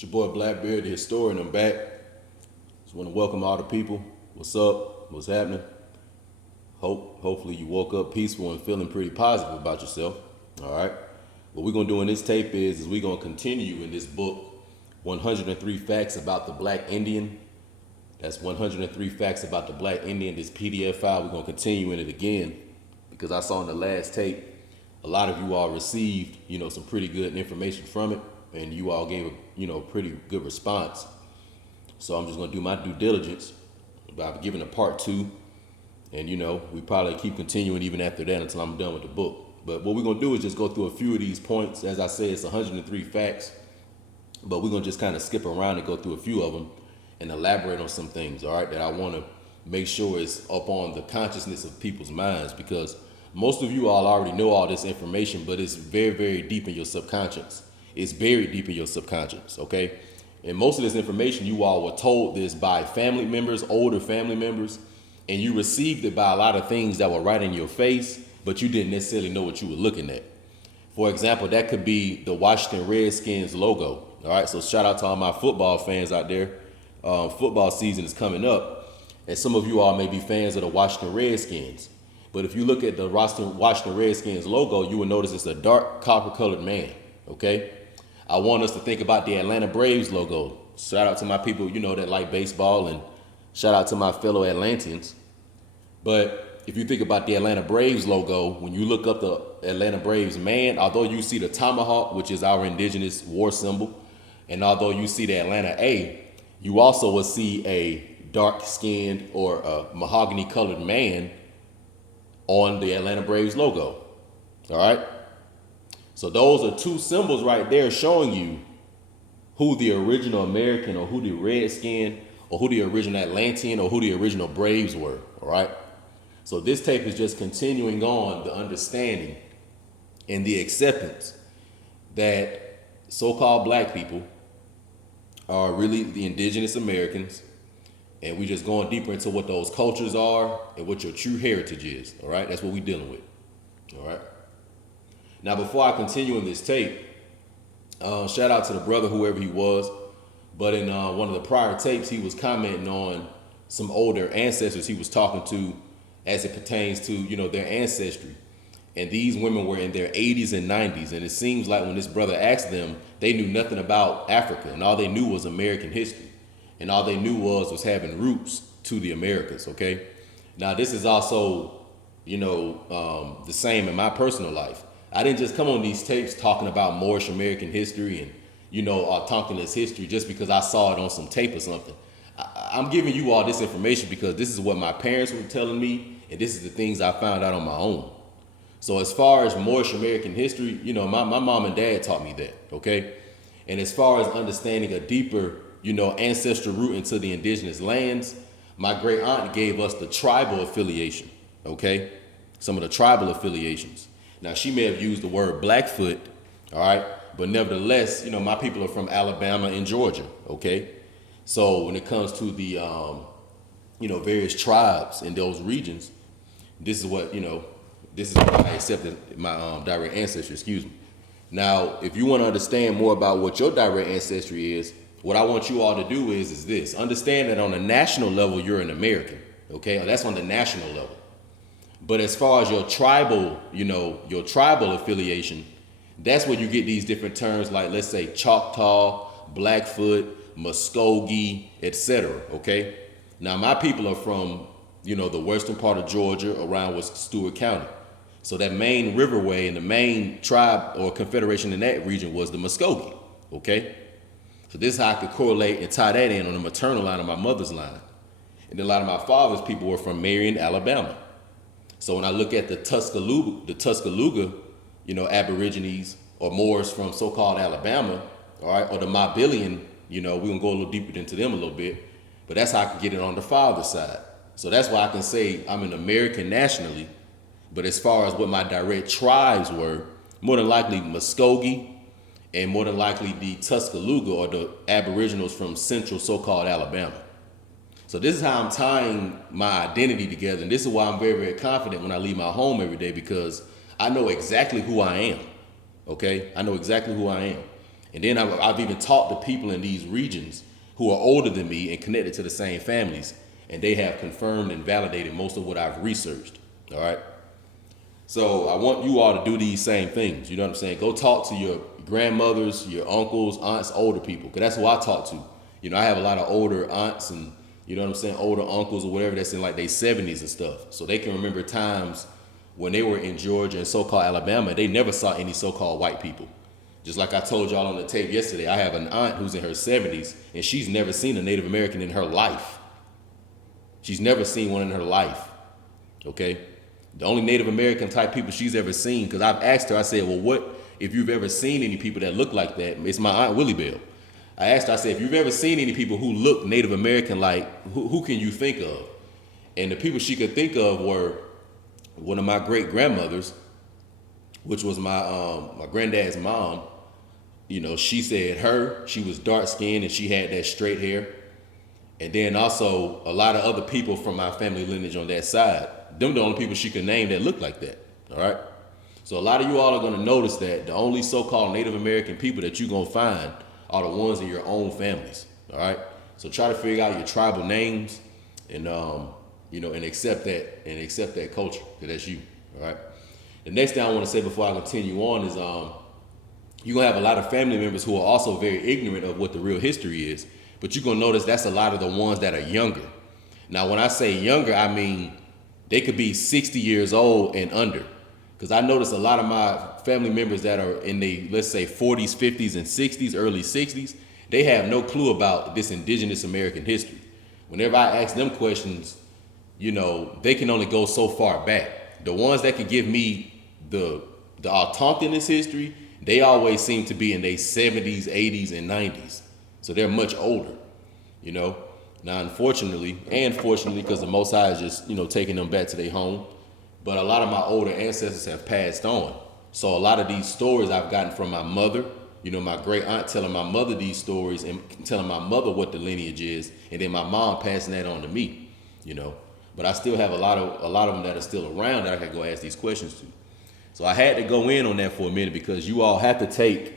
It's your boy Blackbeard, the historian. I'm back. Just want to welcome all the people. What's up? What's happening? Hopefully you woke up peaceful and feeling pretty positive about yourself. All right. What we're gonna do in this tape is we're gonna continue in this book, 103 Facts About the Black Indian. That's 103 Facts About the Black Indian. This PDF file, we're gonna continue in it again because I saw in the last tape a lot of you all received, some pretty good information from it, and you all gave a, pretty good response. So I'm just gonna do my due diligence by giving a part 2, and we probably keep continuing even after that until I'm done with the book. But what we're gonna do is just go through a few of these points. As I said, it's 103 facts, but we're gonna just kind of skip around and go through a few of them and elaborate on some things, all right, that I wanna make sure is up on the consciousness of people's minds, because most of you all already know all this information, but it's very, very deep in your subconscious. It's buried deep in your subconscious, okay? And most of this information, you all were told this by family members, older family members, and you received it by a lot of things that were right in your face, but you didn't necessarily know what you were looking at. For example, that could be the Washington Redskins logo, all right? So shout out to all my football fans out there. Football season is coming up, and some of you all may be fans of the Washington Redskins. But if you look at the Washington Redskins logo, you will notice it's a dark copper-colored man, okay? I want us to think about the Atlanta Braves logo. Shout out to my people, that like baseball, and shout out to my fellow Atlanteans. But if you think about the Atlanta Braves logo, when you look up the Atlanta Braves man, although you see the tomahawk, which is our indigenous war symbol, and although you see the Atlanta A, you also will see a dark-skinned or a mahogany-colored man on the Atlanta Braves logo, all right? So those are two symbols right there showing you who the original American, or who the Redskin, or who the original Atlantean, or who the original Braves were, all right? So this tape is just continuing on the understanding and the acceptance that so-called black people are really the indigenous Americans, and we just going deeper into what those cultures are and what your true heritage is, all right? That's what we're dealing with, all right? Now, before I continue in this tape, shout out to the brother, whoever he was, but in one of the prior tapes, he was commenting on some older ancestors he was talking to as it pertains to, their ancestry. And these women were in their 80s and 90s, and it seems like when this brother asked them, they knew nothing about Africa, and all they knew was American history. And all they knew was having roots to the Americas, okay? Now, this is also, the same in my personal life. I didn't just come on these tapes talking about Moorish American history and, talking this history just because I saw it on some tape or something. I'm giving you all this information because this is what my parents were telling me, and this is the things I found out on my own. So as far as Moorish American history, my mom and dad taught me that, okay? And as far as understanding a deeper, ancestral root into the indigenous lands, my great aunt gave us the tribal affiliation, okay? Some of the tribal affiliations. Now, she may have used the word Blackfoot, all right? But nevertheless, my people are from Alabama and Georgia, okay? So when it comes to the, various tribes in those regions, this is what I accepted my direct ancestry, excuse me. Now, if you want to understand more about what your direct ancestry is, what I want you all to do is this. Understand that on a national level, you're an American, okay? That's on the national level. But as far as your tribal, your tribal affiliation, that's where you get these different terms like, let's say, Choctaw, Blackfoot, Muskogee, etc., okay? Now, my people are from, the western part of Georgia around with Stewart County. So that main riverway and the main tribe or confederation in that region was the Muskogee, okay? So this is how I could correlate and tie that in on the maternal line of my mother's line. And then a lot of my father's people were from Marion, Alabama. So when I look at the Tuscaloosa, Aborigines or Moors from so-called Alabama, all right, or the Mobilian, we're gonna go a little deeper into them a little bit, but that's how I can get it on the father's side. So that's why I can say I'm an American nationally, but as far as what my direct tribes were, more than likely Muskogee, and more than likely the Tuscaloosa or the Aboriginals from central so-called Alabama. So this is how I'm tying my identity together, and this is why I'm very, very confident when I leave my home every day, because I know exactly who I am, okay? I know exactly who I am. And then I've even talked to people in these regions who are older than me and connected to the same families, and they have confirmed and validated most of what I've researched. All right. So I want you all to do these same things. You know what I'm saying? Go talk to your grandmothers, your uncles, aunts, older people, because that's who I talk to. You know, I have a lot of older aunts and, you know what I'm saying, older uncles or whatever that's in like their 70s and stuff. So they can remember times when they were in Georgia and so-called Alabama, they never saw any so-called white people. Just like I told y'all on the tape yesterday, I have an aunt who's in her 70s and she's never seen a Native American in her life. She's never seen one in her life, okay? The only Native American type people she's ever seen, because I've asked her, I said, well, what, if you've ever seen any people that look like that? It's my Aunt Willie Bell. I asked her, I said, if you've ever seen any people who look Native American like, who can you think of? And the people she could think of were one of my great grandmothers, which was my granddad's mom. You know, she said she was dark skinned and she had that straight hair. And then also a lot of other people from my family lineage on that side. Them the only people she could name that look like that. All right. So a lot of you all are going to notice that the only so-called Native American people that you're going to find are the ones in your own families. All right. So try to figure out your tribal names and, you know, and accept that culture, because that's you. All right. The next thing I want to say before I continue on is you're going to have a lot of family members who are also very ignorant of what the real history is. But you're going to notice that's a lot of the ones that are younger. Now, when I say younger, I mean they could be 60 years old and under. Because I notice a lot of my family members that are in the, let's say, 40s, 50s, and 60s, early 60s, they have no clue about this indigenous American history. Whenever I ask them questions, you know, they can only go so far back. The ones that can give me the authentic in this history, they always seem to be in their 70s, 80s, and 90s. So they're much older, you know. Now, unfortunately, and fortunately, because the Most High is just, you know, taking them back to their home, but a lot of my older ancestors have passed on. So a lot of these stories I've gotten from my mother, you know, my great aunt telling my mother these stories and telling my mother what the lineage is, and then my mom passing that on to me, you know. But I still have a lot of them that are still around that I can go ask these questions to. So I had to go in on that for a minute, because you all have to take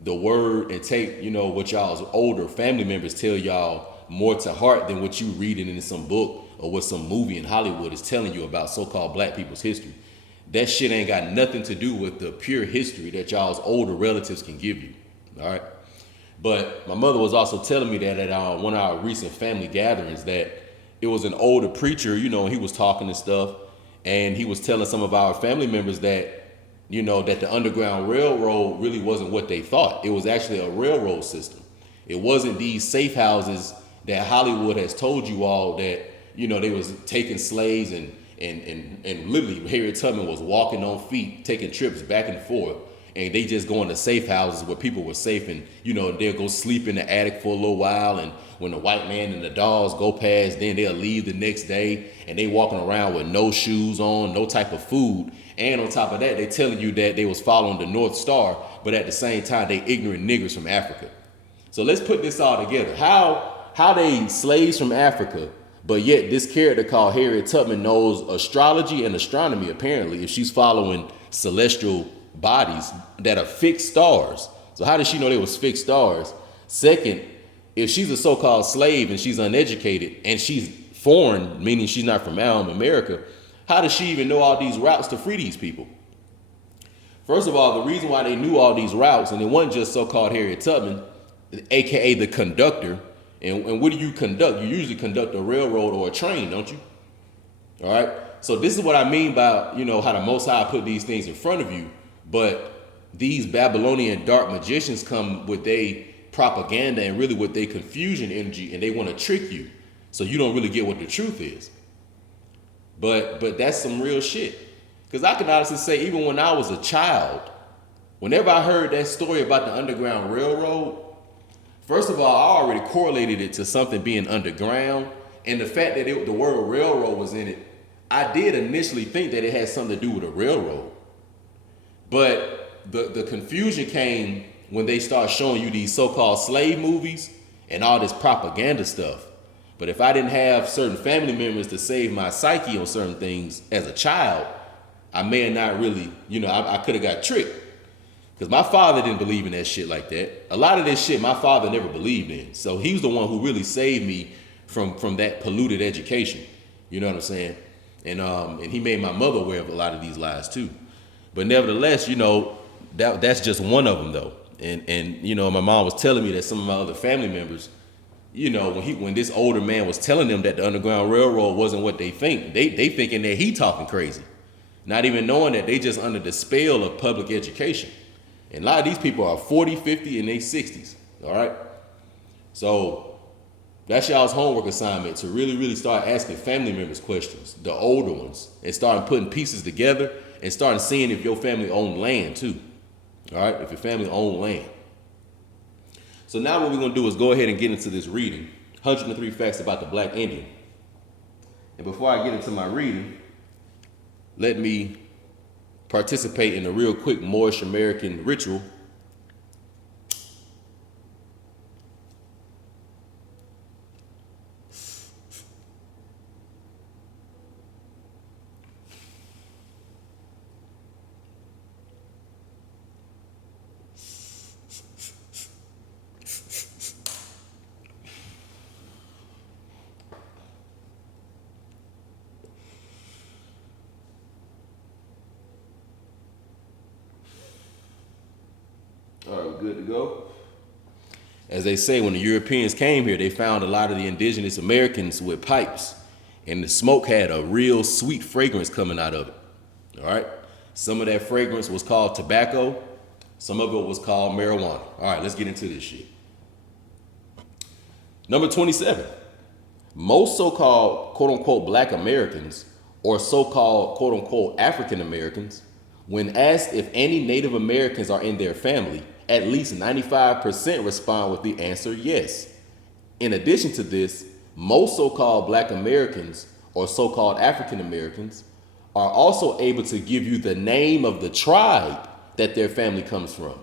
the word and take, you know, what y'all's older family members tell y'all more to heart than what you reading in some book or what some movie in Hollywood is telling you about so-called black people's history. That shit ain't got nothing to do with the pure history that y'all's older relatives can give you. All right. But my mother was also telling me that at one of our recent family gatherings, that it was an older preacher, you know, and he was talking and stuff, and he was telling some of our family members that, you know, that the Underground Railroad really wasn't what they thought. It was actually a railroad system. It wasn't these safe houses that Hollywood has told you all that, you know, they was taking slaves and literally Harriet Tubman was walking on feet, taking trips back and forth, and they just going to safe houses where people were safe, and, you know, they'll go sleep in the attic for a little while, and when the white man and the dogs go past, then they'll leave the next day, and they walking around with no shoes on, no type of food. And on top of that, they telling you that they was following the North Star, but at the same time, they ignorant niggers from Africa. So let's put this all together. How they slaves from Africa, but yet this character called Harriet Tubman knows astrology and astronomy, apparently, if she's following celestial bodies that are fixed stars. So how does she know they was fixed stars? Second, if she's a so-called slave and she's uneducated and she's foreign, meaning she's not from America, how does she even know all these routes to free these people? First of all, the reason why they knew all these routes, and it wasn't just so-called Harriet Tubman, aka the conductor. And what do you conduct? You usually conduct a railroad or a train, don't you? All right. So this is what I mean by, you know, how the Most High put these things in front of you. But these Babylonian dark magicians come with their propaganda and really with their confusion energy, and they want to trick you, so you don't really get what the truth is. But that's some real shit. Because I can honestly say, even when I was a child, whenever I heard that story about the Underground Railroad, first of all, I already correlated it to something being underground, and the fact that the word railroad was in it, I did initially think that it had something to do with a railroad. But the confusion came when they start showing you these so-called slave movies and all this propaganda stuff. But if I didn't have certain family members to save my psyche on certain things as a child, I may have not really, you know, I could have got tricked. Because my father didn't believe in that shit like that. A lot of this shit my father never believed in. So he was the one who really saved me from that polluted education. You know what I'm saying? And he made my mother aware of a lot of these lies too. But nevertheless, you know, that's just one of them though. And you know, my mom was telling me that some of my other family members, you know, when this older man was telling them that the Underground Railroad wasn't what they think, they thinking that he talking crazy. Not even knowing that they just under the spell of public education. And a lot of these people are 40, 50, and they 60s, all right? So that's y'all's homework assignment, to really, really start asking family members questions, the older ones, and starting putting pieces together and starting seeing if your family owned land too, all right? If your family owned land. So now what we're gonna do is go ahead and get into this reading, 103 Facts About the Black Indian. And before I get into my reading, let me participate in a real quick Moorish American ritual. All right, we're good to go. As they say, when the Europeans came here, they found a lot of the indigenous Americans with pipes, and the smoke had a real sweet fragrance coming out of it. All right. Some of that fragrance was called tobacco. Some of it was called marijuana. All right, let's get into this shit. Number 27. Most so-called quote-unquote Black Americans, or so-called quote-unquote African Americans, when asked if any Native Americans are in their family, at least 95% respond with the answer yes. In addition to this, most so-called Black Americans, or so-called African Americans, are also able to give you the name of the tribe that their family comes from.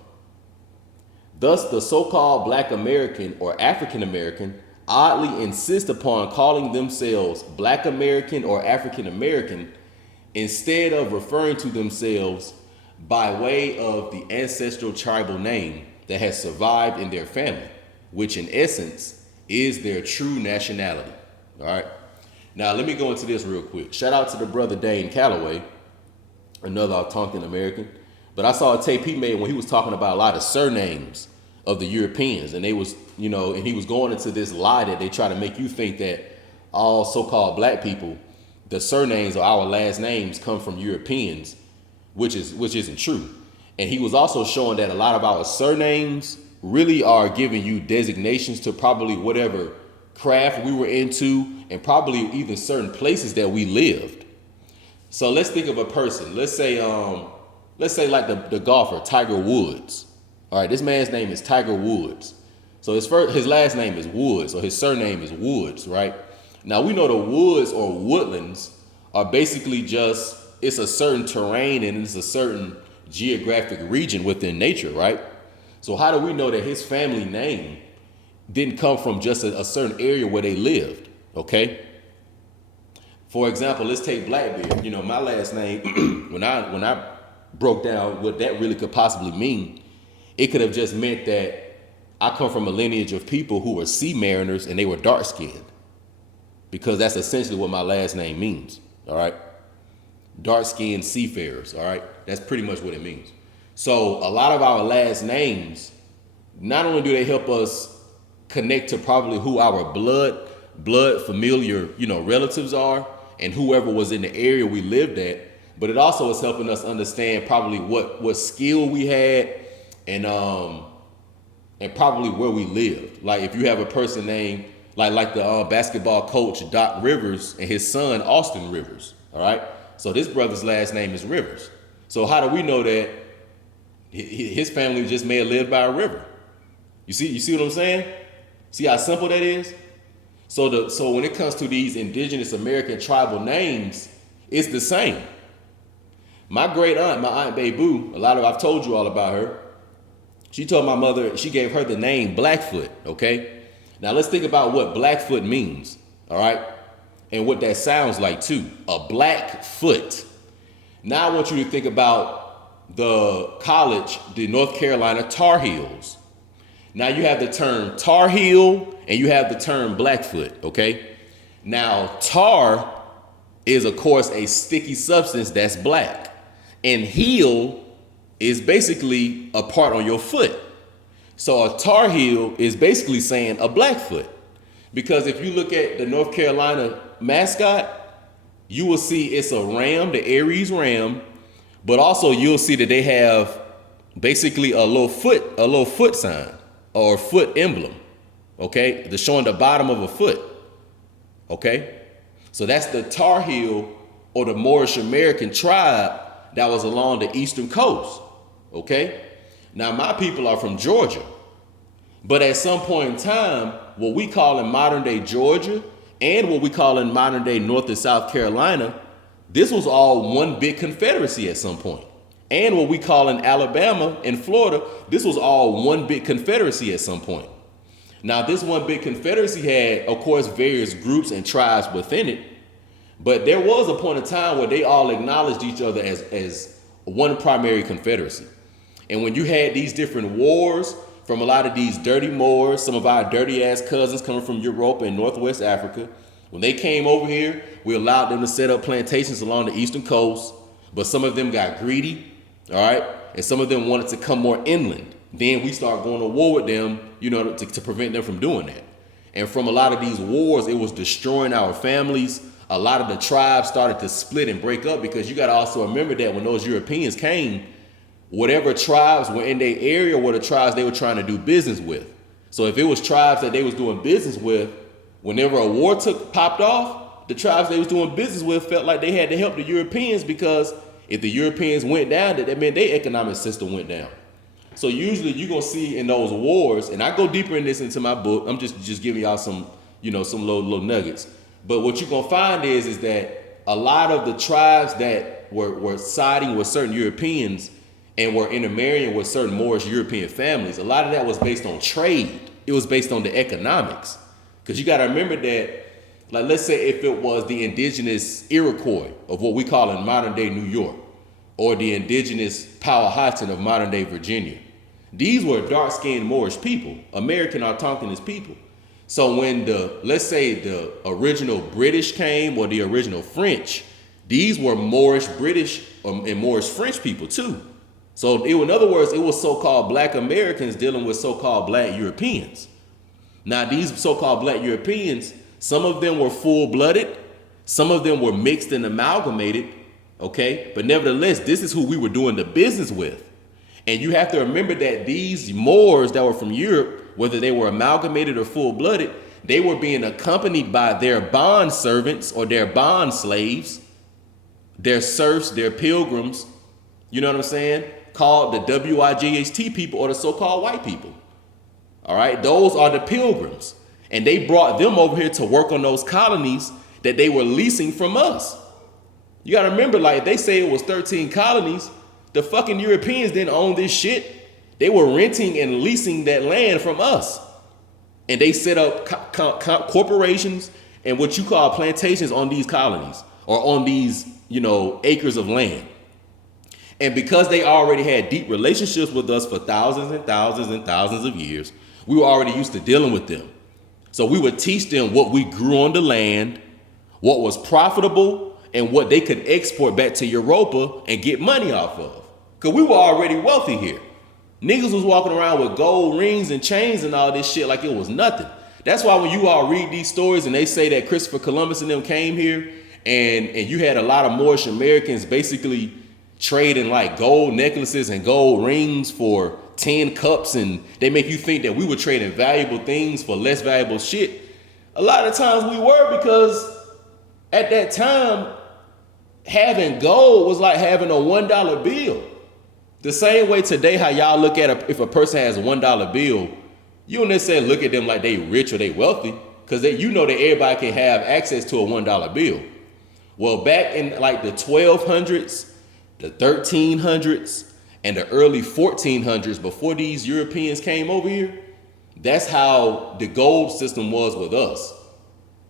Thus, the so-called Black American or African American oddly insist upon calling themselves Black American or African American instead of referring to themselves by way of the ancestral tribal name that has survived in their family, which in essence is their true nationality. All right. Now, let me go into this real quick. Shout out to the brother Dane Calloway, another Algonquin American. But I saw a tape he made when he was talking about a lot of surnames of the Europeans. And they was, you know, and he was going into this lie that they try to make you think that all so-called Black people, the surnames or our last names come from Europeans, which isn't true. And he was also showing that a lot of our surnames really are giving you designations to probably whatever craft we were into and probably even certain places that we lived. So let's think of a person. Let's say like the golfer Tiger Woods. All right, this man's name is Tiger Woods. So his last name is Woods, or his surname is Woods, right? Now we know the woods or woodlands are basically just, it's a certain terrain and it's a certain geographic region within nature, right? So how do we know that his family name didn't come from just a certain area where they lived, okay? For example, let's take Blackbeard. You know, my last name, when I broke down what that really could possibly mean, it could have just meant that I come from a lineage of people who were sea mariners and they were dark skinned, because that's essentially what my last name means, all right? Dark skinned seafarers, all right? That's pretty much what it means. So a lot of our last names, not only do they help us connect to probably who our blood familiar, you know, relatives are and whoever was in the area we lived at, but it also is helping us understand probably what skill we had and probably where we lived. Like if you have a person named like the basketball coach Doc Rivers and his son Austin Rivers, all right? So this brother's last name is Rivers. So how do we know that his family just may have lived by a river? You see what I'm saying? See how simple that is? So when it comes to these indigenous American tribal names, it's the same. My great aunt, my Aunt Babu, I've told you all about her. She told my mother, she gave her the name Blackfoot, okay? Now let's think about what Blackfoot means, all right? And what that sounds like too, a black foot. Now I want you to think about the college, the North Carolina Tar Heels. Now you have the term Tar Heel and you have the term Blackfoot, okay? Now tar is of course a sticky substance that's black, and heel is basically a part on your foot. So a Tar Heel is basically saying a Blackfoot, because if you look at the North Carolina mascot, you will see it's a ram, the Aries ram, but also you'll see that they have basically a little foot sign or foot emblem, okay? They're showing the bottom of a foot, okay? So that's the Tar Heel, or the Moorish American tribe that was along the eastern coast, okay? Now my people are from Georgia, but at some point in time, what we call in modern day Georgia and what we call in modern day North and South Carolina, this was all one big confederacy at some point. And what we call in Alabama and Florida, this was all one big confederacy at some point. Now, this one big confederacy had, of course, various groups and tribes within it, but there was a point in time where they all acknowledged each other as one primary confederacy. And when you had these different wars from a lot of these dirty Moors, some of our dirty ass cousins coming from Europe and Northwest Africa, when they came over here, we allowed them to set up plantations along the eastern coast, but some of them got greedy, all right? And some of them wanted to come more inland. Then we start going to war with them, you know, to prevent them from doing that. And from a lot of these wars, it was destroying our families. A lot of the tribes started to split and break up, because you got to also remember that when those Europeans came, whatever tribes were in their area were the tribes they were trying to do business with. So if it was tribes that they was doing business with, whenever a war popped off, the tribes they was doing business with felt like they had to help the Europeans, because if the Europeans went down, that meant their economic system went down. So usually you're gonna see in those wars, and I go deeper in this into my book, I'm just giving y'all some, you know, some little nuggets. But what you're gonna find is that a lot of the tribes that were siding with certain Europeans and were intermarrying with certain Moorish European families, a lot of that was based on trade. It was based on the economics. Because you gotta remember that, like, let's say if it was the indigenous Iroquois of what we call in modern day New York, or the indigenous Powhatan of modern day Virginia. These were dark-skinned Moorish people, American autochthonous people. So when let's say the original British came, or the original French, these were Moorish British and Moorish French people too. So in other words, it was so-called black Americans dealing with so-called black Europeans. Now these so-called black Europeans, some of them were full-blooded, some of them were mixed and amalgamated, okay? But nevertheless, this is who we were doing the business with. And you have to remember that these Moors that were from Europe, whether they were amalgamated or full-blooded, they were being accompanied by their bond servants or their bond slaves, their serfs, their pilgrims, you know what I'm saying? Called the WIGHT people, or the so-called white people. All right, those are the pilgrims. And they brought them over here to work on those colonies that they were leasing from us. You gotta remember, like, they say it was 13 colonies. The fucking Europeans didn't own this shit. They were renting and leasing that land from us. And they set up corporations and what you call plantations on these colonies, or on these, you know, acres of land. And because they already had deep relationships with us for thousands and thousands and thousands of years, we were already used to dealing with them. So we would teach them what we grew on the land, what was profitable, and what they could export back to Europa and get money off of. Because we were already wealthy here. Niggas was walking around with gold rings and chains and all this shit like it was nothing. That's why when you all read these stories and they say that Christopher Columbus and them came here, and you had a lot of Moorish Americans basically trading like gold necklaces and gold rings for 10 cups, and they make you think that we were trading valuable things for less valuable shit. A lot of times we were, because at that time, having gold was like having a $1 bill. The same way today, how y'all look at if a person has a $1 bill, you don't necessarily look at them like they rich or they wealthy, because you know that everybody can have access to a $1 bill. Well, back in like the 1200s, the 1300s, and the early 1400s, before these Europeans came over here, that's how the gold system was with us,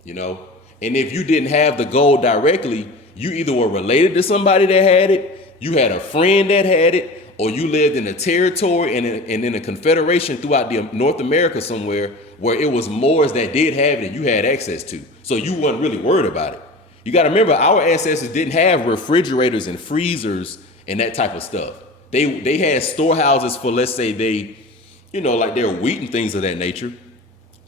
you know? And if you didn't have the gold directly, you either were related to somebody that had it, You had a friend that had it, or you lived in a territory and in a confederation throughout the North America somewhere where it was Moors that did have it and you had access to. So you weren't really worried about it. You got to remember, our ancestors didn't have refrigerators and freezers and that type of stuff. They had storehouses for, let's say, like their wheat and things of that nature.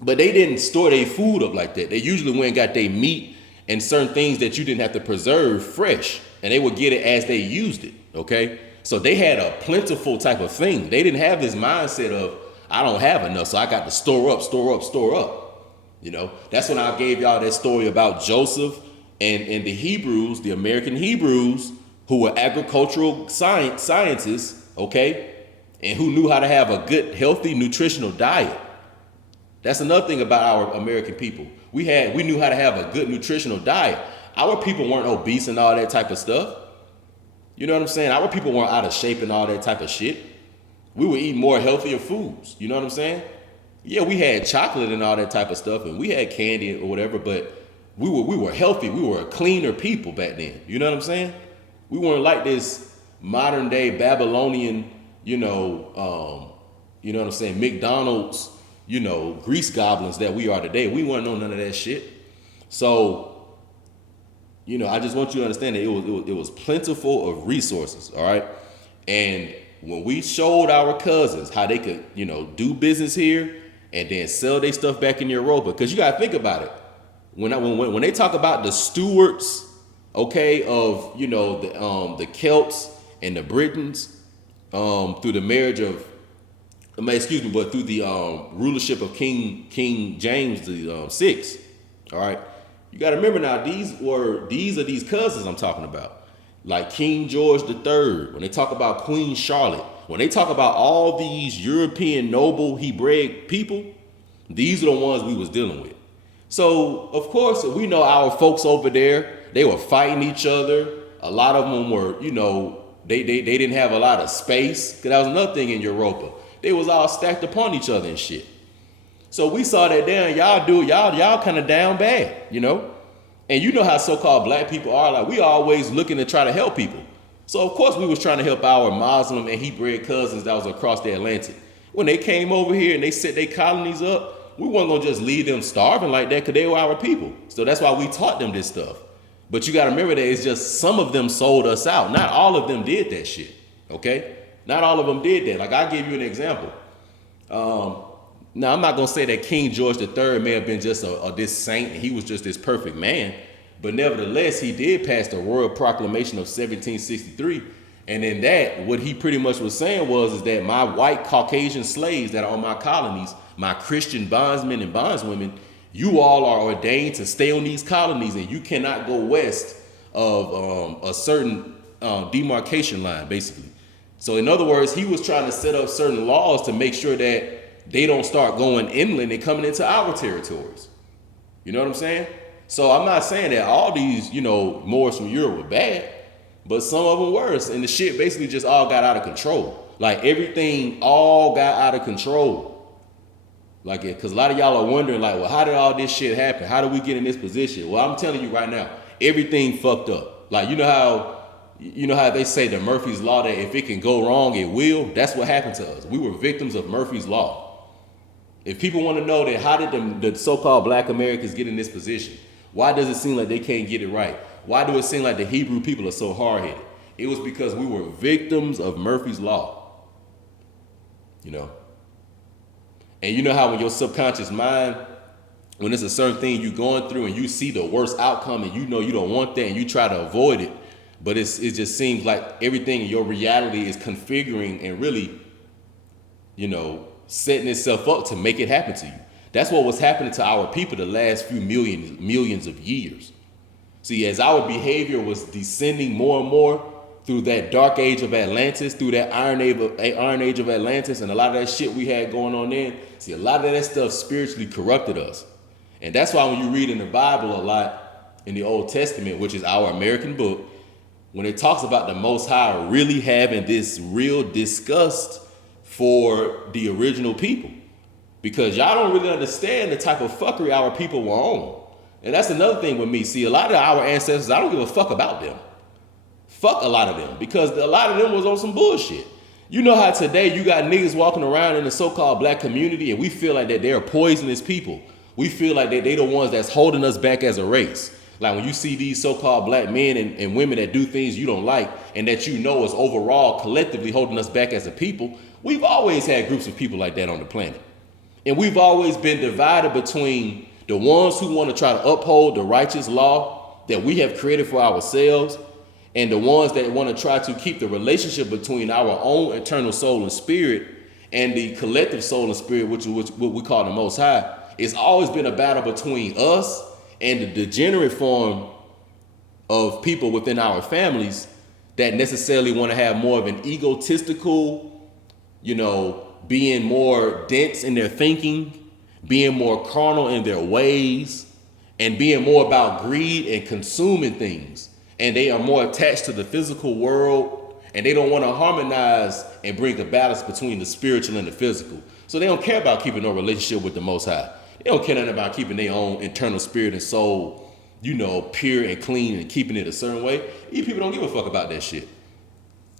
But they didn't store their food up like that. They usually went and got their meat and certain things that you didn't have to preserve fresh. And they would get it as they used it, okay? So they had a plentiful type of thing. They didn't have this mindset of, I don't have enough, so I got to store up. You know, that's when I gave y'all that story about Joseph and the Hebrews, the American Hebrews, who were agricultural scientists, okay? And who knew how to have a good, healthy, nutritional diet. That's another thing about our American people. We knew how to have a good nutritional diet. Our people weren't obese and all that type of stuff. You know what I'm saying? Our people weren't out of shape and all that type of shit. We were eating more healthier foods. You know what I'm saying? Yeah, we had chocolate and all that type of stuff, and we had candy or whatever, but we were healthy. We were a cleaner people back then. You know what I'm saying? We weren't like this modern day Babylonian, you know what I'm saying, McDonald's, grease goblins that we are today. We weren't on none of that shit. So, I just want you to understand that it was plentiful of resources, all right? And when we showed our cousins how they could, do business here and then sell their stuff back in Europa, because you got to think about it. When they talk about the stewards, okay, of, the Celts and the Britons, through the marriage of, but through the rulership of King James the Sixth, all right? You got to remember now, these are these cousins I'm talking about, like King George III. When they talk about Queen Charlotte, when they talk about all these European noble Hebraic people, these are the ones we was dealing with. So of course we know our folks over there, they were fighting each other. A lot of them were, they didn't have a lot of space, because that was another thing in Europa. They was all stacked upon each other and shit. So we saw that down, y'all kind of down bad, And you know how so-called black people are, like we always looking to try to help people. So of course we was trying to help our Muslim and Hebraic cousins that was across the Atlantic. When they came over here and they set their colonies up, we weren't gonna just leave them starving like that, because they were our people. So that's why we taught them this stuff. But you gotta remember that it's just some of them sold us out. Not all of them did that shit, okay? Not all of them did that. Like I'll give you an example. Now, I'm not going to say that King George III may have been just this saint and he was just this perfect man, but nevertheless, he did pass the Royal Proclamation of 1763. And in that, what he pretty much was saying is that my white Caucasian slaves that are on my colonies, my Christian bondsmen and bondswomen, you all are ordained to stay on these colonies and you cannot go west of a certain demarcation line, basically. So in other words, he was trying to set up certain laws to make sure that they don't start going inland and coming into our territories. You know what I'm saying? So I'm not saying that all these, Moors from Europe were bad, but some of them were. And the shit basically just all got out of control. Like everything all got out of control. Like, because a lot of y'all are wondering, like, well, how did all this shit happen? How did we get in this position? Well, I'm telling you right now, everything fucked up. Like, you know how they say the Murphy's Law, that if it can go wrong, it will? That's what happened to us. We were victims of Murphy's Law. If people want to know that how did the so-called black Americans get in this position? Why does it seem like they can't get it right? Why do it seem like the Hebrew people are so hard-headed? It was because we were victims of Murphy's Law. And you know how when your subconscious mind, when it's a certain thing you're going through and you see the worst outcome and you know you don't want that and you try to avoid it, but it just seems like everything in your reality is configuring and really, setting itself up to make it happen to you. That's what was happening to our people the last few millions of years. See, as our behavior was descending more and more through that dark age of Atlantis, through that iron age of Atlantis, and a lot of that shit we had going on then, see, a lot of that stuff spiritually corrupted us. And that's why when you read in the Bible a lot, in the Old Testament, which is our American book, when it talks about the Most High really having this real disgust for the original people, because y'all don't really understand the type of fuckery our people were on. And that's another thing with me. See, a lot of our ancestors, I don't give a fuck about them. Fuck a lot of them, because a lot of them was on some bullshit. You know how today you got niggas walking around in the so-called black community and we feel like that they're poisonous people. We feel like that they the ones that's holding us back as a race. Like when you see these so-called black men and women that do things you don't like and that you know is overall collectively holding us back as a people, we've always had groups of people like that on the planet. And we've always been divided between the ones who want to try to uphold the righteous law that we have created for ourselves and the ones that want to try to keep the relationship between our own internal soul and spirit and the collective soul and spirit, which is what we call the Most High. It's always been a battle between us and the degenerate form of people within our families that necessarily want to have more of an egotistical, being more dense in their thinking, being more carnal in their ways, and being more about greed and consuming things. And they are more attached to the physical world, and they don't want to harmonize and bring a balance between the spiritual and the physical. So they don't care about keeping no relationship with the Most High. They don't care nothing about keeping their own internal spirit and soul, pure and clean and keeping it a certain way. These people don't give a fuck about that shit.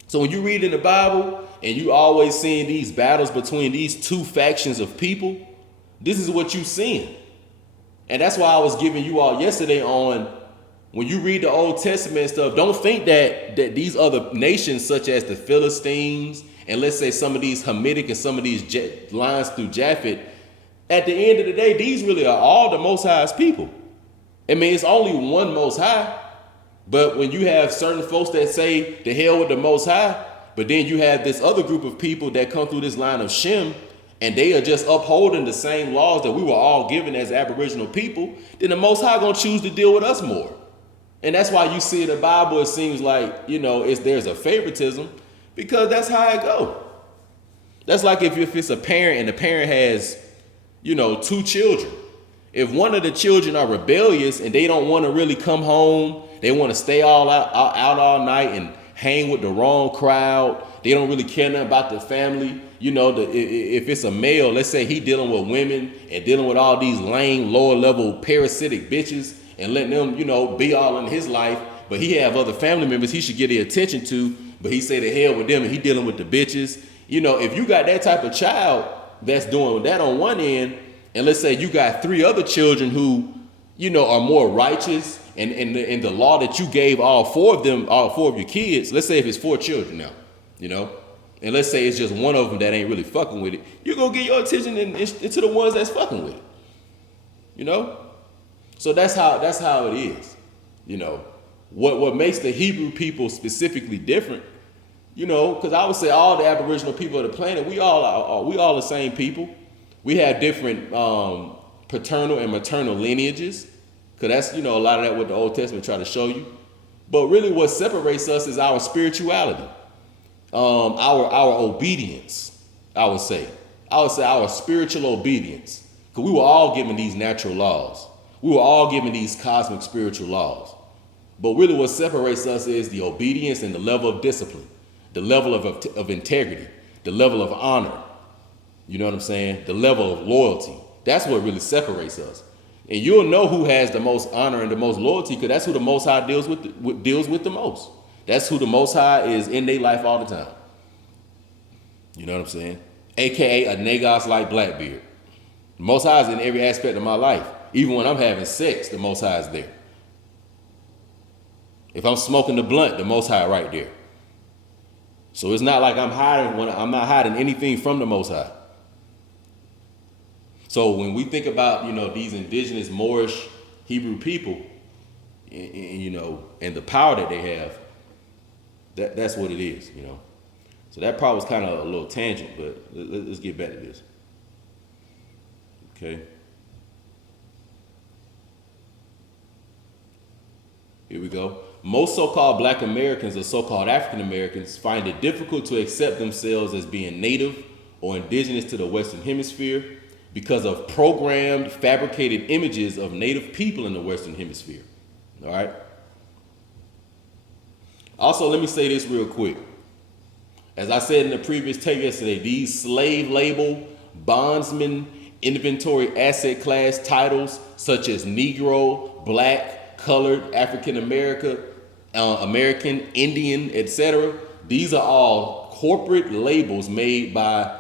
So when you read in the Bible and you always seeing these battles between these two factions of people, this is what you seeing. And that's why I was giving you all yesterday on, when you read the Old Testament and stuff, don't think that these other nations such as the Philistines and let's say some of these Hamitic and some of these lines through Japhet, at the end of the day, these really are all the Most High's people. I mean, it's only one Most High, but when you have certain folks that say the hell with the Most High, but then you have this other group of people that come through this line of Shem, and they are just upholding the same laws that we were all given as Aboriginal people, then the Most High gonna choose to deal with us more. And that's why you see in the Bible, it seems like, there's a favoritism, because that's how it go. That's like if it's a parent and the parent has, two children. If one of the children are rebellious and they don't want to really come home, they want to stay out all night and hang with the wrong crowd, they don't really care nothing about the family. If it's a male, let's say he dealing with women and dealing with all these lame, lower level parasitic bitches and letting them, be all in his life, but he have other family members he should get the attention to, but he say the hell with them and he dealing with the bitches. If you got that type of child that's doing that on one end, and let's say you got three other children who, are more righteous and the law that you gave all four of your kids, let's say if it's 4 children now, and let's say it's just one of them that ain't really fucking with it, you're going to get your attention into the ones that's fucking with it, So that's how it is, What makes the Hebrew people specifically different, because I would say all the Aboriginal people of the planet, we all the same people. We have different paternal and maternal lineages, because that's, a lot of that what the Old Testament try to show you. But really what separates us is our spirituality, our obedience, I would say our spiritual obedience, because we were all given these natural laws. We were all given these cosmic spiritual laws. But really what separates us is the obedience and the level of discipline, the level of integrity, the level of honor. You know what I'm saying? The level of loyalty. That's what really separates us. And you'll know who has the most honor and the most loyalty, because that's who the Most High deals with the most. That's who the Most High is in their life all the time. You know what I'm saying? AKA a Nagos like Blackbeard. The Most High is in every aspect of my life. Even when I'm having sex, the Most High is there. If I'm smoking the blunt, the Most High right there. So it's not like I'm not hiding anything from the Most High. So when we think about, these indigenous Moorish Hebrew people, and the power that they have, that's what it is, So that part was kind of a little tangent, but let's get back to this. Okay. Here we go. Most so-called Black Americans or so-called African Americans find it difficult to accept themselves as being native or indigenous to the Western Hemisphere because of programmed, fabricated images of native people in the Western Hemisphere. All right? Also, let me say this real quick. As I said in the previous tape yesterday, these slave label, bondsman, inventory asset class titles such as Negro, Black, Colored, African American, American, Indian, etc. These are all corporate labels made by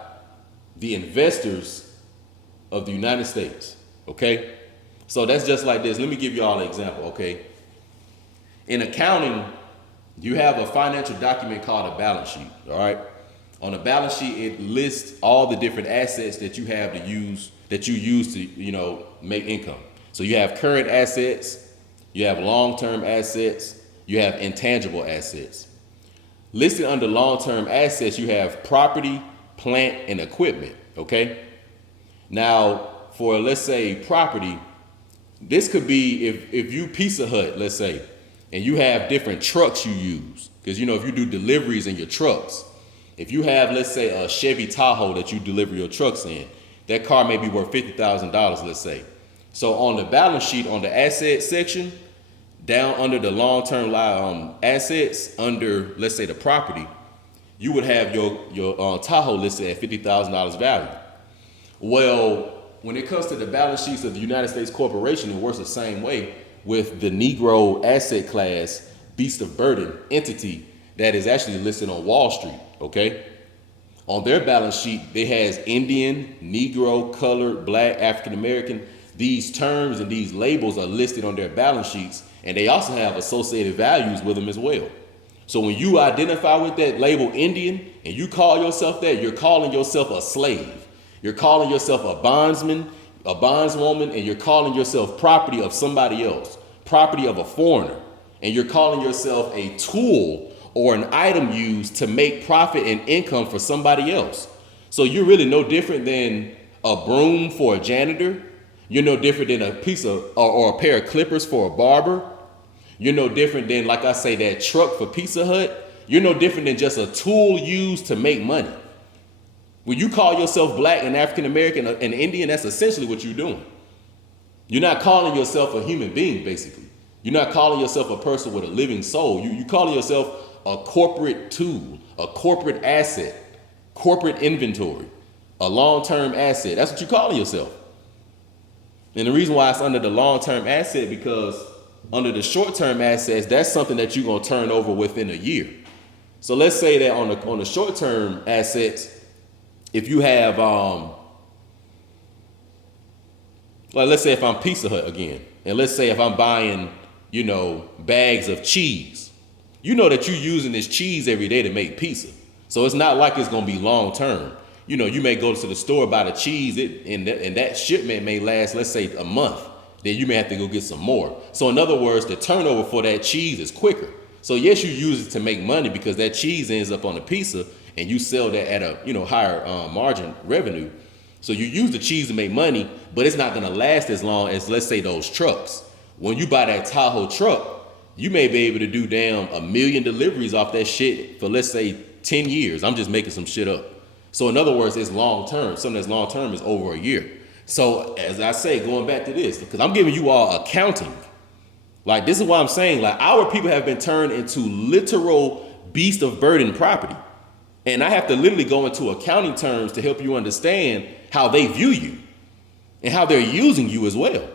the investors of the United States. Okay, so that's just like this. Let me give you all an example. Okay, in accounting, you have a financial document called a balance sheet. All right, on a balance sheet, it lists all the different assets that you have to use, that you use to make income. So you have current assets, you have long-term assets, you have intangible assets. Listed under long-term assets, you have property, plant, and equipment. Okay. Now, for let's say property, this could be if you Pizza Hut, let's say, and you have different trucks you use, because if you do deliveries in your trucks, if you have, let's say, a Chevy Tahoe that you deliver your trucks in, that car may be worth $50,000, let's say. So on the balance sheet, on the asset section, down under the long-term assets, under, let's say, the property, you would have your Tahoe listed at $50,000 value. Well, when it comes to the balance sheets of the United States Corporation, it works the same way with the Negro asset class, beast of burden entity that is actually listed on Wall Street, okay? On their balance sheet, it has Indian, Negro, colored, black, African American. These terms and these labels are listed on their balance sheets, and they also have associated values with them as well. So when you identify with that label Indian and you call yourself that, you're calling yourself a slave. You're calling yourself a bondsman, a bondswoman, and you're calling yourself property of somebody else, property of a foreigner. And you're calling yourself a tool or an item used to make profit and income for somebody else. So you're really no different than a broom for a janitor. You're no different than a piece of or a pair of clippers for a barber. You're no different than, like I say, that truck for Pizza Hut. You're no different than just a tool used to make money. When you call yourself black and African American and Indian, that's essentially what you're doing. You're not calling yourself a human being, basically. You're not calling yourself a person with a living soul. You're calling yourself a corporate tool, a corporate asset, corporate inventory, a long-term asset. That's what you're calling yourself. And the reason why it's under the long-term asset, because under the short-term assets, that's something that you're going to turn over within a year. So let's say that on the short-term assets, if you have, let's say if I'm Pizza Hut again, and let's say if I'm buying, bags of cheese, that you're using this cheese every day to make pizza. So it's not like it's going to be long-term. You may go to the store, buy the cheese, and that shipment may last, let's say, a month. Then you may have to go get some more. So in other words, the turnover for that cheese is quicker. So yes, you use it to make money because that cheese ends up on the pizza and you sell that at a higher margin revenue. So you use the cheese to make money, but it's not going to last as long as, let's say, those trucks. When you buy that Tahoe truck, you may be able to do 1 million deliveries off that shit for, let's say, 10 years. I'm just making some shit up. So in other words, it's long term. Something that's long term is over a year. So as I say, going back to this, because I'm giving you all accounting. Like, this is what I'm saying. Like, our people have been turned into literal beast of burden property. And I have to literally go into accounting terms to help you understand how they view you and how they're using you as well.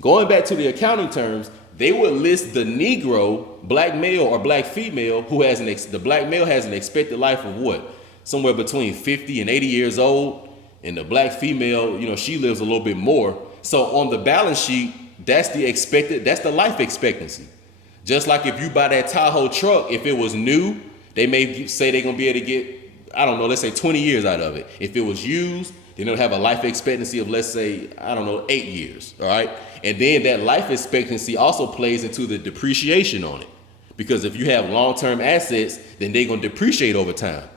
Going back to the accounting terms, they would list the Negro, black male or black female, who has the black male has an expected life of what? Somewhere between 50 and 80 years old. And the black female, she lives a little bit more. So on the balance sheet, that's the life expectancy. Just like if you buy that Tahoe truck, if it was new, they may say they're going to be able to get, I don't know, let's say 20 years out of it. If it was used, then they'll have a life expectancy of, let's say, 8 years, all right? And then that life expectancy also plays into the depreciation on it. Because if you have long-term assets, then they're going to depreciate over time.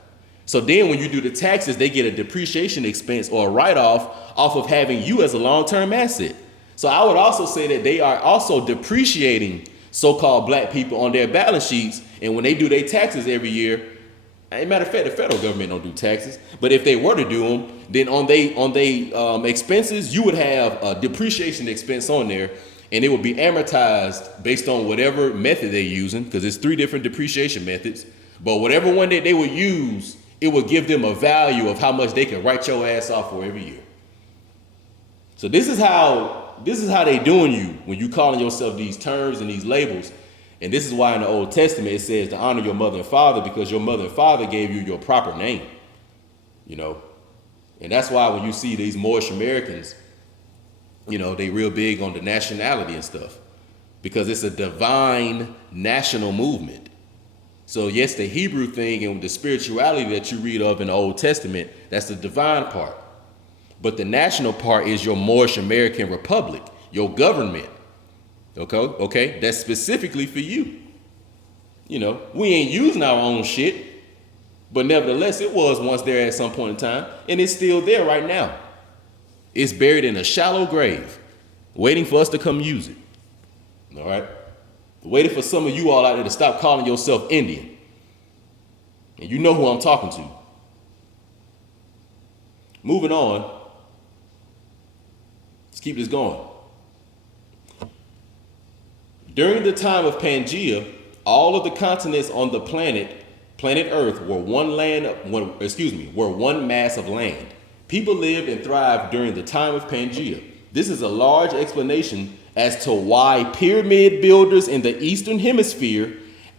So then when you do the taxes, they get a depreciation expense or a write-off off of having you as a long-term asset. So I would also say that they are also depreciating so-called black people on their balance sheets. And when they do their taxes every year, as a matter of fact, the federal government don't do taxes. But if they were to do them, then on they expenses, you would have a depreciation expense on there. And it would be amortized based on whatever method they're using, because there's 3 different depreciation methods. But whatever one that they would use, it would give them a value of how much they can write your ass off for every year. So this is how they doing you when you calling yourself these terms and these labels. And this is why in the Old Testament it says to honor your mother and father, because your mother and father gave you your proper name, you know. And that's why when you see these Moorish Americans, you know, they real big on the nationality and stuff, because it's a divine national movement. So yes, the Hebrew thing and the spirituality that you read of in the Old Testament, that's the divine part. But the national part is your Moorish American Republic, your government. Okay, that's specifically for you. You know, we ain't using our own shit, but nevertheless, it was once there at some point in time, and it's still there right now. It's buried in a shallow grave, waiting for us to come use it. All right? Waiting for some of you all out there to stop calling yourself Indian. And you know who I'm talking to. Moving on. Let's keep this going. During the time of Pangea, all of the continents on the planet Earth were one mass of land. People lived and thrived during the time of Pangea. This is a large explanation as to why pyramid builders in the Eastern Hemisphere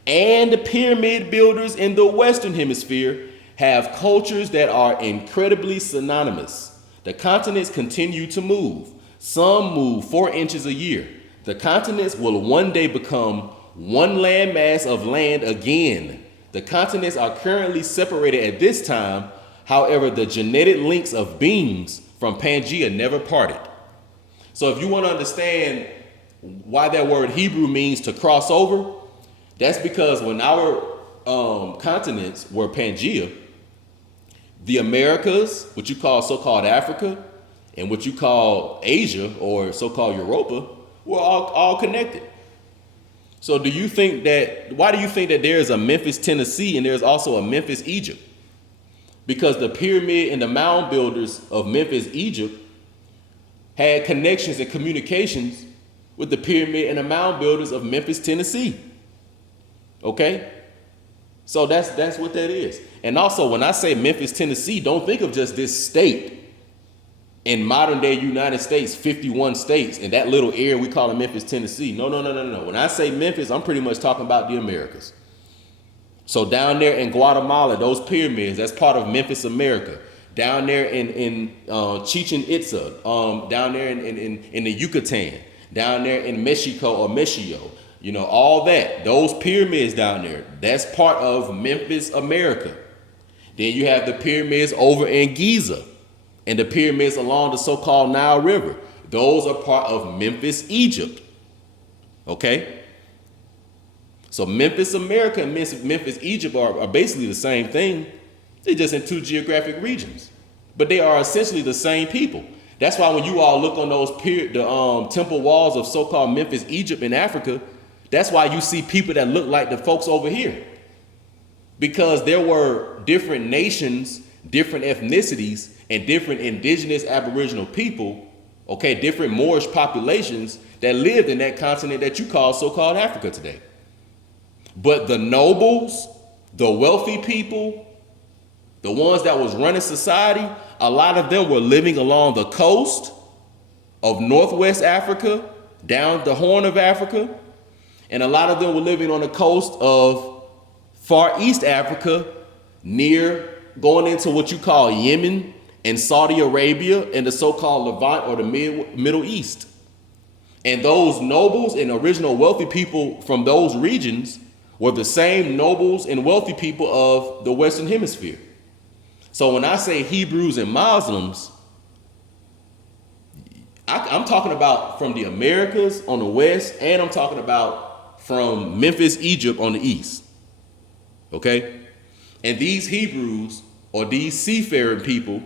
and pyramid builders in the Western Hemisphere have cultures that are incredibly synonymous. The continents continue to move. Some move 4 inches a year. The continents will one day become one landmass of land again. The continents are currently separated at this time. However, the genetic links of beings from Pangea never parted. So if you want to understand why that word Hebrew means to cross over, that's because when our continents were Pangea, the Americas, what you call so-called Africa, and what you call Asia or so-called Europa, were all connected. So why do you think that there is a Memphis, Tennessee, and there's also a Memphis, Egypt? Because the pyramid and the mound builders of Memphis, Egypt had connections and communications with the pyramid and the mound builders of Memphis, Tennessee. Okay? So that's what that is. And also, when I say Memphis, Tennessee, don't think of just this state. In modern day United States, 51 states, and that little area we call it Memphis, Tennessee. No. When I say Memphis, I'm pretty much talking about the Americas. So down there in Guatemala, those pyramids, that's part of Memphis, America. Down there in Chichen Itza, down there in the Yucatan, down there in Mexico or Mechi-Yo, you know, all that, those pyramids down there, that's part of Memphis, America. Then you have the pyramids over in Giza and the pyramids along the so-called Nile River. Those are part of Memphis, Egypt. Okay? So Memphis, America and Memphis, Egypt are basically the same thing. They're just in 2 geographic regions. But they are essentially the same people. That's why when you all look on those temple walls of so-called Memphis, Egypt in Africa, that's why you see people that look like the folks over here. Because there were different nations, different ethnicities, and different indigenous aboriginal people, okay, different Moorish populations that lived in that continent that you call so-called Africa today. But the nobles, the wealthy people, the ones that was running society, a lot of them were living along the coast of Northwest Africa, down the Horn of Africa, and a lot of them were living on the coast of Far East Africa, near going into what you call Yemen and Saudi Arabia and the so-called Levant or the Middle East. And those nobles and original wealthy people from those regions were the same nobles and wealthy people of the Western Hemisphere. So when I say Hebrews and Muslims, I'm talking about from the Americas on the west, and I'm talking about from Memphis, Egypt on the east. Okay? And these Hebrews, or these seafaring people,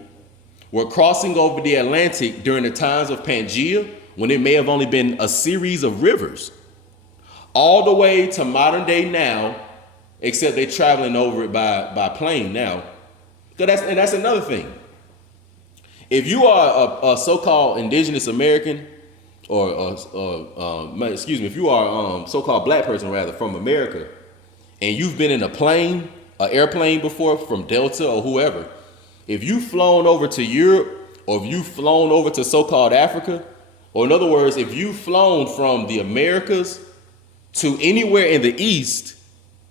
were crossing over the Atlantic during the times of Pangea, when it may have only been a series of rivers, all the way to modern day now, except they're traveling over it by plane now. And that's another thing. If you are a so-called indigenous American, if you are a so-called black person rather from America, and you've been in an airplane before from Delta or whoever, if you've flown over to Europe, or if you've flown over to so-called Africa, or in other words, if you've flown from the Americas to anywhere in the East,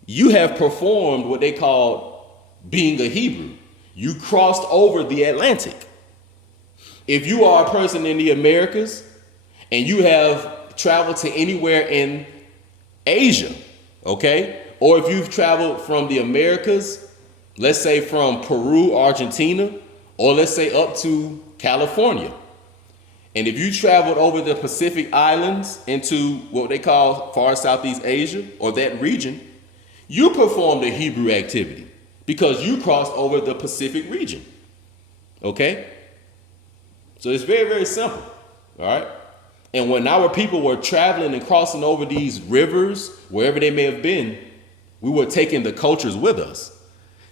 you have performed what they call being a Hebrew. You crossed over the Atlantic. If you are a person in the Americas and you have traveled to anywhere in Asia, okay? Or if you've traveled from the Americas, let's say from Peru, Argentina, or let's say up to California. And if you traveled over the Pacific Islands into what they call far Southeast Asia or that region, you performed a Hebrew activity because you crossed over the Pacific region. Okay? So it's very, very simple. All right? And when our people were traveling and crossing over these rivers, wherever they may have been, we were taking the cultures with us.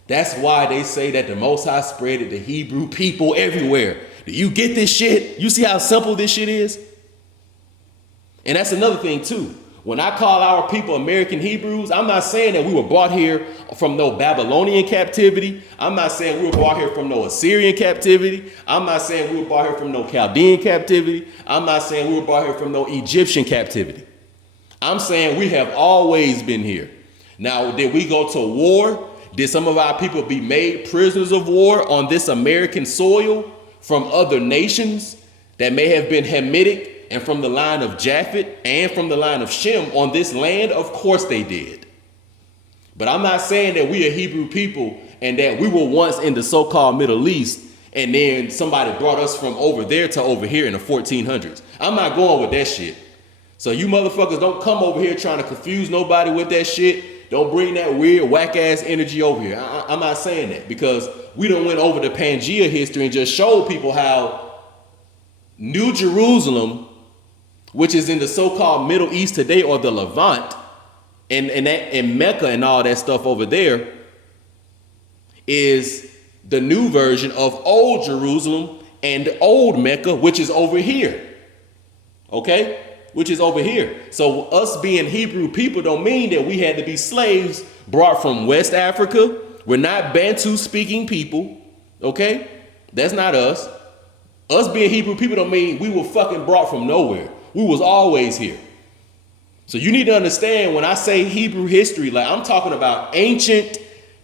That's why they say that the Most High spread it to Hebrew people everywhere. Do you get this shit? You see how simple this shit is? And that's another thing too. When I call our people American Hebrews, I'm not saying that we were brought here from no Babylonian captivity. I'm not saying we were brought here from no Assyrian captivity. I'm not saying we were brought here from no Chaldean captivity. I'm not saying we were brought here from no Egyptian captivity. I'm saying we have always been here. Now, did we go to war? Did some of our people be made prisoners of war on this American soil from other nations that may have been Hamitic and from the line of Japhet and from the line of Shem on this land? Of course they did. But I'm not saying that we are Hebrew people and that we were once in the so-called Middle East and then somebody brought us from over there to over here in the 1400s. I'm not going with that shit. So you motherfuckers don't come over here trying to confuse nobody with that shit. Don't bring that weird whack-ass energy over here. I'm not saying that because we done went over the Pangea history and just showed people how New Jerusalem, which is in the so-called Middle East today, or the Levant, and Mecca and all that stuff over there, is the new version of Old Jerusalem and Old Mecca, which is over here. Okay? Which is over here. So us being Hebrew people don't mean that we had to be slaves brought from West Africa. We're not Bantu speaking people. Okay? That's not us. Us being Hebrew people don't mean we were fucking brought from nowhere. We was always here. So you need to understand when I say Hebrew history, like I'm talking about ancient,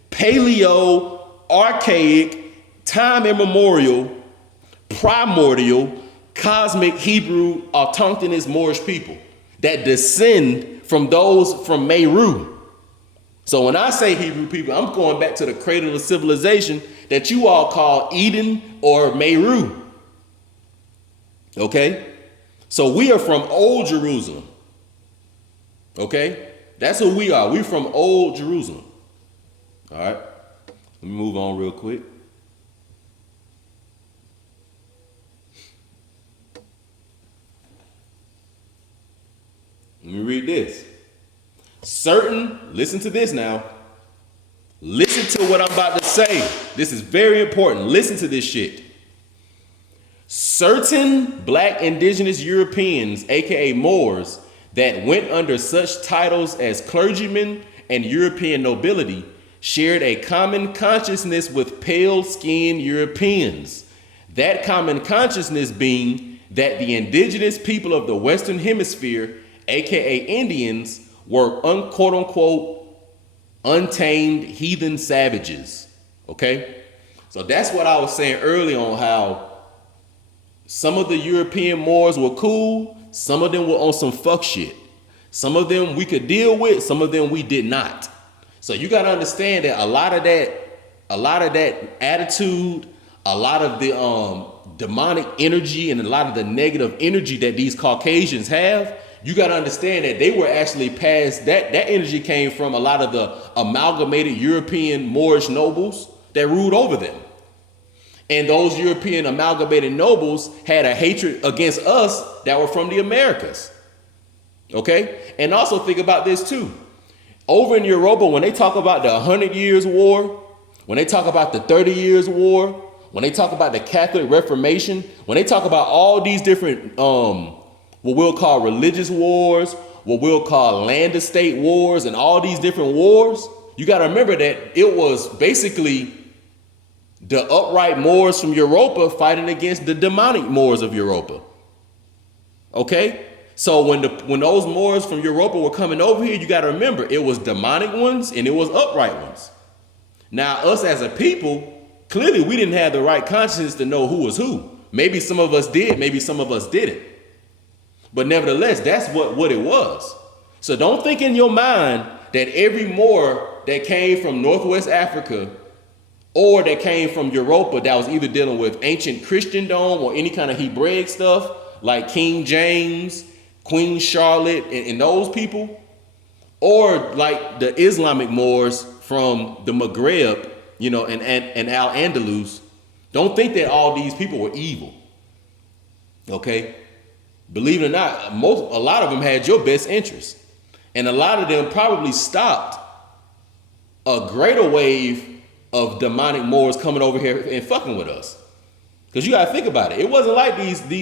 paleo, archaic, time immemorial, primordial, cosmic Hebrew autochthonous Moorish people that descend from those from Meru. So when I say Hebrew people, I'm going back to the cradle of civilization that you all call Eden or Meru. Okay? So we are from Old Jerusalem. Okay? That's who we are. We're from Old Jerusalem. All right? Let me move on real quick. Let me read this. Listen to this now. Listen to what I'm about to say. This is very important. Listen to this shit. Certain black indigenous Europeans, aka Moors, that went under such titles as clergymen and European nobility, shared a common consciousness with pale-skinned Europeans. That common consciousness being that the indigenous people of the Western Hemisphere, aka Indians, were quote unquote untamed heathen savages. Okay? So that's what I was saying earlier on how some of the European Moors were cool, some of them were on some fuck shit. Some of them we could deal with, some of them we did not. So you gotta understand that a lot of that attitude, a lot of the demonic energy and a lot of the negative energy that these Caucasians have, you got to understand that they were actually passed, that energy came from a lot of the amalgamated European Moorish nobles that ruled over them. And those European amalgamated nobles had a hatred against us that were from the Americas. Okay? And also think about this too. Over in Europa, when they talk about the 100 Years' War, when they talk about the 30 Years' War, when they talk about the Catholic Reformation, when they talk about all these different what we'll call religious wars, what we'll call land estate wars, and all these different wars, you got to remember that it was basically the upright Moors from Europa fighting against the demonic Moors of Europa. Okay? So when those Moors from Europa were coming over here, you got to remember, it was demonic ones and it was upright ones. Now, us as a people, clearly we didn't have the right consciousness to know who was who. Maybe some of us did, maybe some of us didn't. But nevertheless, that's what it was. So don't think in your mind that every Moor that came from Northwest Africa or that came from Europa that was either dealing with ancient Christendom or any kind of Hebraic stuff like King James, Queen Charlotte, and those people, or like the Islamic Moors from the Maghreb, you know, and Al-Andalus. Don't think that all these people were evil. Okay? Believe it or not, a lot of them had your best interest. And a lot of them probably stopped a greater wave of demonic Moors coming over here and fucking with us. Because you gotta think about it. It wasn't like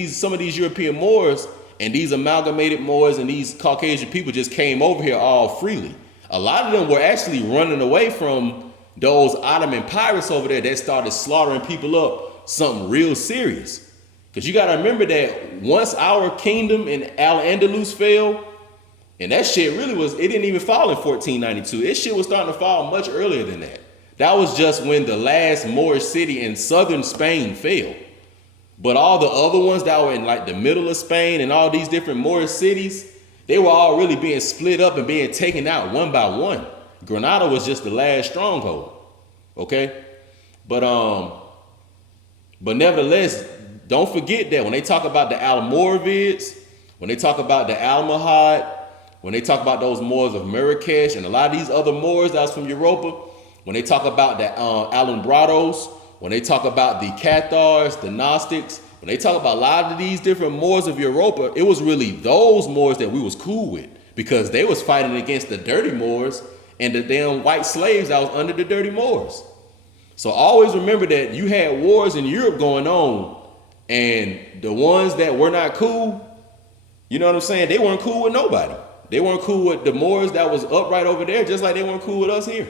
some of these European Moors and these amalgamated Moors and these Caucasian people just came over here all freely. A lot of them were actually running away from those Ottoman pirates over there that started slaughtering people up, something real serious. Because you gotta remember that once our kingdom in Al-Andalus fell, and that shit really it didn't even fall in 1492. This shit was starting to fall much earlier than that. That was just when the last Moorish city in southern Spain fell. But all the other ones that were in like the middle of Spain and all these different Moorish cities, they were all really being split up and being taken out one by one. Granada was just the last stronghold. Okay? But nevertheless, don't forget that when they talk about the Almoravids, when they talk about the Almohad, when they talk about those Moors of Marrakesh and a lot of these other Moors that was from Europa, when they talk about the Alumbrados, when they talk about the Cathars, the Gnostics, when they talk about a lot of these different Moors of Europa, it was really those Moors that we was cool with because they was fighting against the dirty Moors and the damn white slaves that was under the dirty Moors. So always remember that you had wars in Europe going on and the ones that were not cool, you know what I'm saying? They weren't cool with nobody. They weren't cool with the Moors that was upright over there, just like they weren't cool with us here.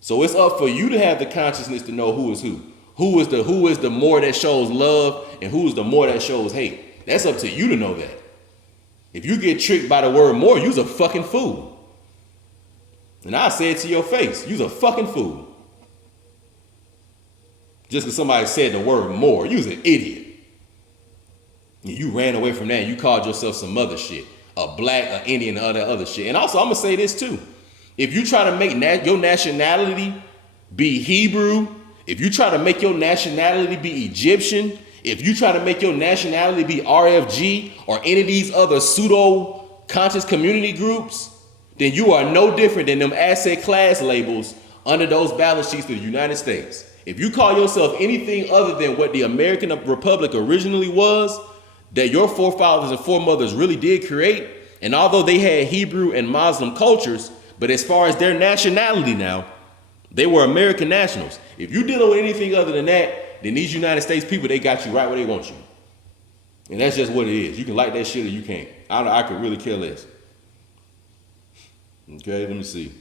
So it's up for you to have the consciousness to know who is who. Who is the Moor that shows love and who is the Moor that shows hate. That's up to you to know that. If you get tricked by the word Moor, you's a fucking fool. And I say it to your face, you's a fucking fool. Just because somebody said the word Moor, you's an idiot. And you ran away from that and you called yourself some other shit. A black, an Indian, and other shit. And also, I'm going to say this too. If you try to make your nationality be Hebrew, if you try to make your nationality be Egyptian, if you try to make your nationality be RFG or any of these other pseudo-conscious community groups, then you are no different than them asset class labels under those balance sheets of the United States. If you call yourself anything other than what the American Republic originally was, that your forefathers and foremothers really did create, and although they had Hebrew and Muslim cultures, but as far as their nationality now, they were American nationals. If you're dealing with anything other than that, then these United States people, they got you right where they want you. And that's just what it is. You can like that shit or you can't. I could really care less. Okay, let me see.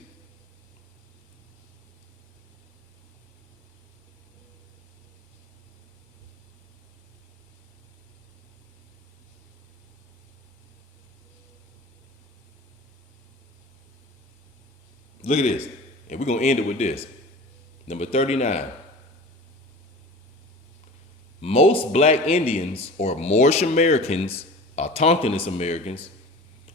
Look at this. And we're going to end it with this. Number 39. Most black Indians or Moorish Americans, autochthonous Americans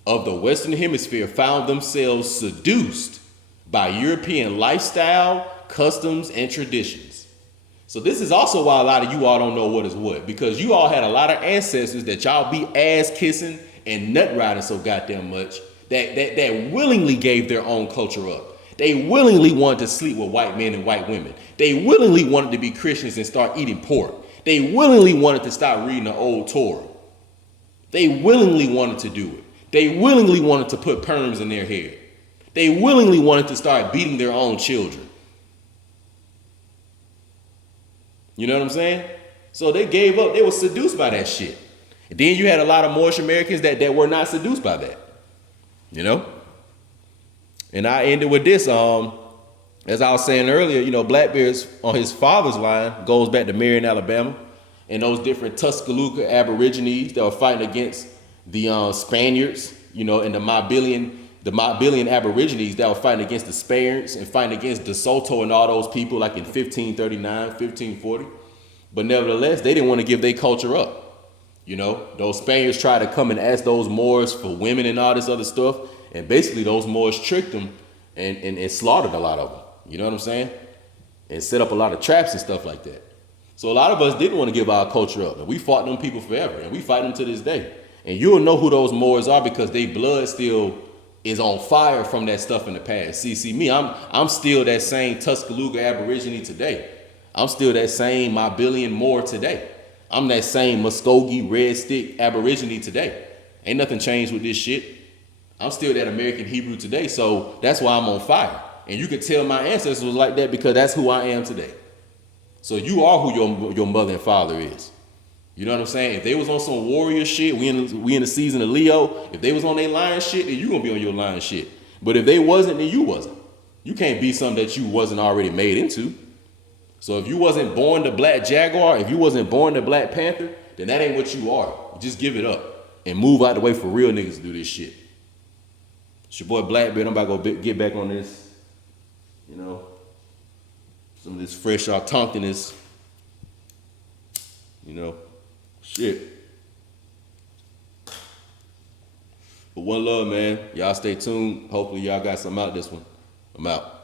of the Western Hemisphere found themselves seduced by European lifestyle, customs, and traditions. So this is also why a lot of you all don't know what is what, because you all had a lot of ancestors that y'all be ass kissing and nut riding so goddamn much that willingly gave their own culture up. They willingly wanted to sleep with white men and white women. They willingly wanted to be Christians and start eating pork. They willingly wanted to start reading the old Torah. They willingly wanted to do it. They willingly wanted to put perms in their hair. They willingly wanted to start beating their own children. You know what I'm saying? So they gave up. They were seduced by that shit. And then you had a lot of Moorish Americans that were not seduced by that. You know? And I ended with this. As I was saying earlier, Blackbeard's on his father's line goes back to Marion, Alabama, and those different Tuscaloosa Aborigines that were fighting against the Spaniards, you know, and the Mobilian Aborigines that were fighting against the Spaniards and fighting against De Soto and all those people like in 1539, 1540. But nevertheless, they didn't want to give their culture up. You know, those Spaniards tried to come and ask those Moors for women and all this other stuff. And basically those Moors tricked them and slaughtered a lot of them. You know what I'm saying? And set up a lot of traps and stuff like that. So a lot of us didn't want to give our culture up. And we fought them people forever. And we fight them to this day. And you'll know who those Moors are because their blood still is on fire from that stuff in the past. See me, I'm still that same Tuscaloosa Aborigine today. I'm still that same Mobilian Moor today. I'm that same Muskogee Red Stick Aborigine today. Ain't nothing changed with this shit. I'm still that American Hebrew today, so that's why I'm on fire. And you can tell my ancestors was like that because that's who I am today. So you are who your mother and father is. You know what I'm saying? If they was on some warrior shit, we in the season of Leo. If they was on their lion shit, then you gonna be on your lion shit. But if they wasn't, then you wasn't. You can't be something that you wasn't already made into. So if you wasn't born the Black Jaguar, if you wasn't born the Black Panther, then that ain't what you are. Just give it up and move out the way for real niggas to do this shit. It's your boy Blackbeard. I'm about to go get back on this, you know, some of this fresh autochthonous, you know, shit. But one love, man. Y'all stay tuned. Hopefully y'all got something out this one. I'm out.